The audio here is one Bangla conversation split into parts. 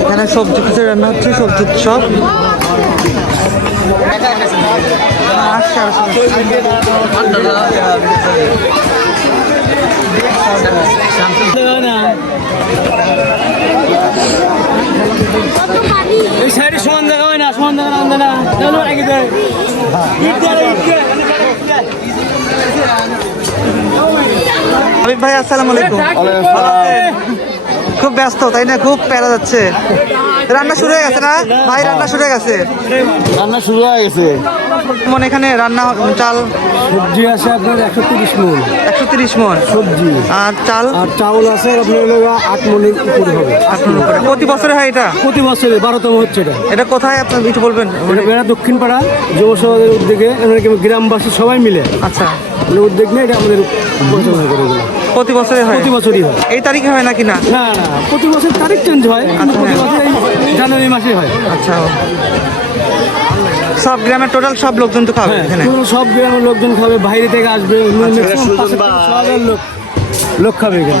এখানে সবজি কিছু রান্না হচ্ছে সবজি সব আসছে আরও হাবিব ভাই আসসালামু আলাইকুম। খুব ব্যস্ত তাই না? খুব প্যারা যাচ্ছে। রান্না শুরু হয়ে গেছে না? ভাই রান্না শুরু হয়ে গেছে। রান্না শুরু হয়ে গেছে। মনে এখানে রান্না চাল? সবজি আছে আপনার একশো তিরিশ মন একশো তিরিশ মন। সবজি। আর চাল? আর চাউল আছে আপনার হলো আট মনের উপরে হবে। আপনার উপরে। প্রতি বছরে হয় এটা? প্রতি বছরে বারোতম হচ্ছে এটা। এটা কোথায় আপনার একটু বলবেন? এটা দক্ষিণ পাড়া যুব সমাজের উদ্যোগে গ্রামবাসী সবাই মিলে। আচ্ছা। মানে উদ্যোগ নিয়ে এটা আমাদের পরিচালনা করে এগুলো। প্রতি বছরে হয়? প্রতি বছরই হয়। এই তারিখে হয় নাকি না? না না প্রতি বছর তারিখ চেঞ্জ হয় প্রতি বছর জানুয়ারি মাসে হয়। আচ্ছা। সব গ্রামের টোটাল সব লোকজন তো খাবে হ্যাঁ। এখানে। সব গ্রামের লোকজন খাবে বাইরে থেকে আসবে হাজার লোক লোক খাবে এখানে।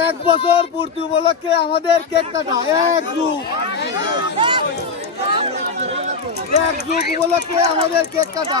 এক বছর পূর্তি উপলক্ষে আমাদের কেক কাটা এক যুগ। এক যুগ উপলক্ষে আমাদের কেক কাটা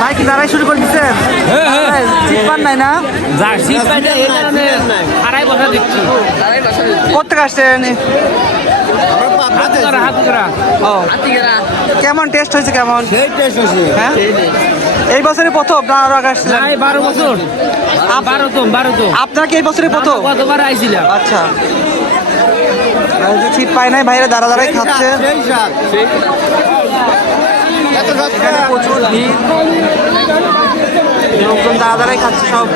ভাই কি দাঁড়াই শুরু করে দিচ্ছেন চিট পান নাই না? জার্সি আড়াই বছর দিচ্ছি। কোথেকে আসছেন কেমন টেস্ট হয়েছে কেমন? টেস্ট হয়েছে। হ্যাঁ? এই বছরই প্রথম না আরও আগে আসছিলেন? বারো বছর। বারো তো বারো তো আপনার কি এই বছরই প্রথম? কতবার আইছিলাম। আচ্ছা। সিট পায় নাই বাইরে দাঁড়া দাঁড়াই খাচ্ছে। সেই প্রচুর ভিড়। লোকজন দাঁড়া দাঁড়াই খাচ্ছে সব।